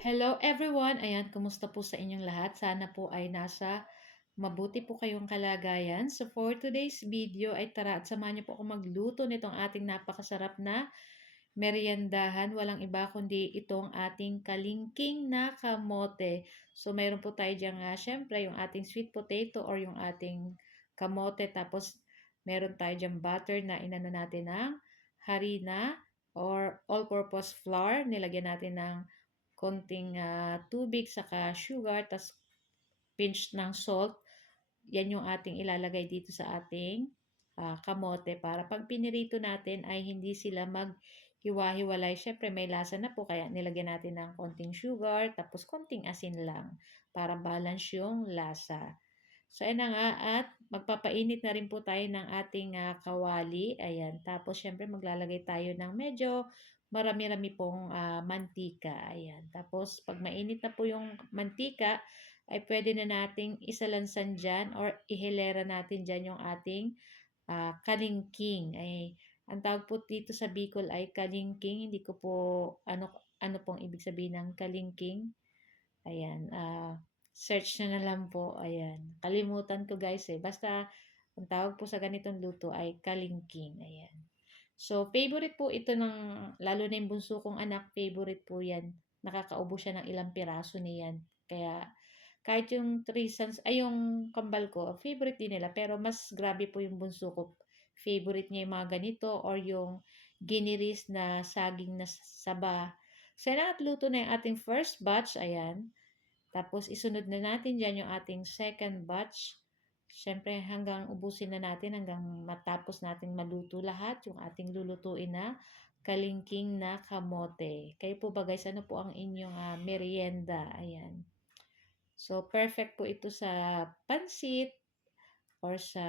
Hello everyone! Ayan, kumusta po sa inyong lahat? Sana po ay nasa mabuti po kayong kalagayan. So for today's video ay tara at samahan niyo po ako magluto nitong ating napakasarap na meriendahan. Walang iba kundi itong ating kalingking na kamote. So mayroon po tayo dyan syempre yung ating sweet potato or yung ating kamote. Tapos meron tayo dyan butter na inano natin ng harina or all-purpose flour. Nilagyan natin ng konting tubig, saka sugar, tas pinch ng salt. Yan yung ating ilalagay dito sa ating kamote para pag pinirito natin ay hindi sila maghiwa-hiwalay. Syempre may lasa na po kaya nilagyan natin ng konting sugar tapos konting asin lang para balance yung lasa. So ayan na nga at magpapainit na rin po tayo ng ating kawali. Ayan. Tapos syempre maglalagay tayo ng medyo marami-rami pong mantika. Ayan. Tapos pag mainit na po yung mantika, ay pwede na nating isalansan dyan or ihilera natin dyan yung ating kalingking. Ay, ang tawag po dito sa Bicol ay kalingking. Hindi ko po ano pong ibig sabihin ng kalingking. Ayan. Search na lang po. Ayan. Kalimutan ko guys eh. Basta ang tawag po sa ganitong luto ay kalingking. Ayan. So, favorite po ito ng, lalo na yung bunso kong anak, favorite po yan. Nakakaubo siya ng ilang piraso niyan. Kaya, kahit yung 3 sons, ay yung kambal ko, favorite din nila. Pero mas grabe po yung bunso ko. Favorite niya yung mga ganito or yung giniris na saging na saba. So, yan at luto na yung ating first batch. Ayan. Tapos, isunod na natin dyan yung ating second batch. Siyempre, hanggang ubusin na natin, hanggang matapos natin maluto lahat, yung ating lulutuin na kalingking na kamote. Kayo po ba guys, ano po ang inyong merienda? Ayan. So, perfect po ito sa pansit or sa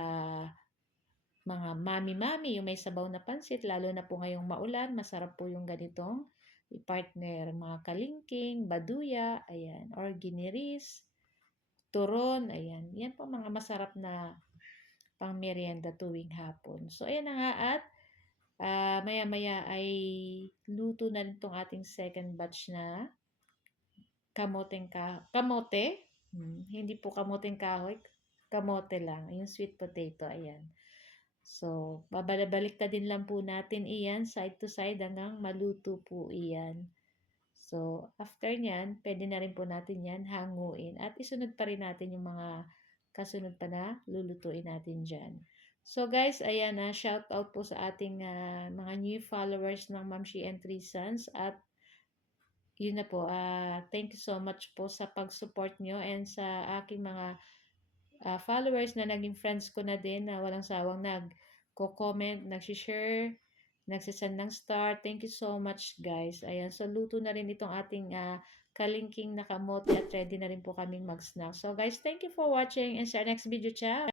mga mami-mami, yung may sabaw na pansit, lalo na po ngayong maulan, masarap po yung ganitong i-partner, mga kalingking, baduya, ayan, or giniris, turon, ayan. Yan po mga masarap na pang merienda tuwing hapon. So, ayan na nga at maya-maya ay luto na rin itong ating second batch na kamote. Hindi po kamoteng kahoy, kamote lang. Yung sweet potato, ayan. So, babalik na din lang po natin iyan side to side hanggang maluto po iyan. So, after nyan, pwede na rin po natin yan hanguin. At isunod pa rin natin yung mga kasunod pa na lulutuin natin dyan. So guys, ayan na, shout out po sa ating mga new followers ng Ma'am She and 3 Sons. At yun na po, thank you so much po sa pag-support nyo and sa aking mga followers na naging friends ko na din na walang sawang nag-comment, nag-share, nagsisend ng star. Thank you so much guys. Ayan, so luto na rin itong ating kalingking na kamote at ready na rin po kaming mag-snack. So guys, thank you for watching and sa next video, ciao!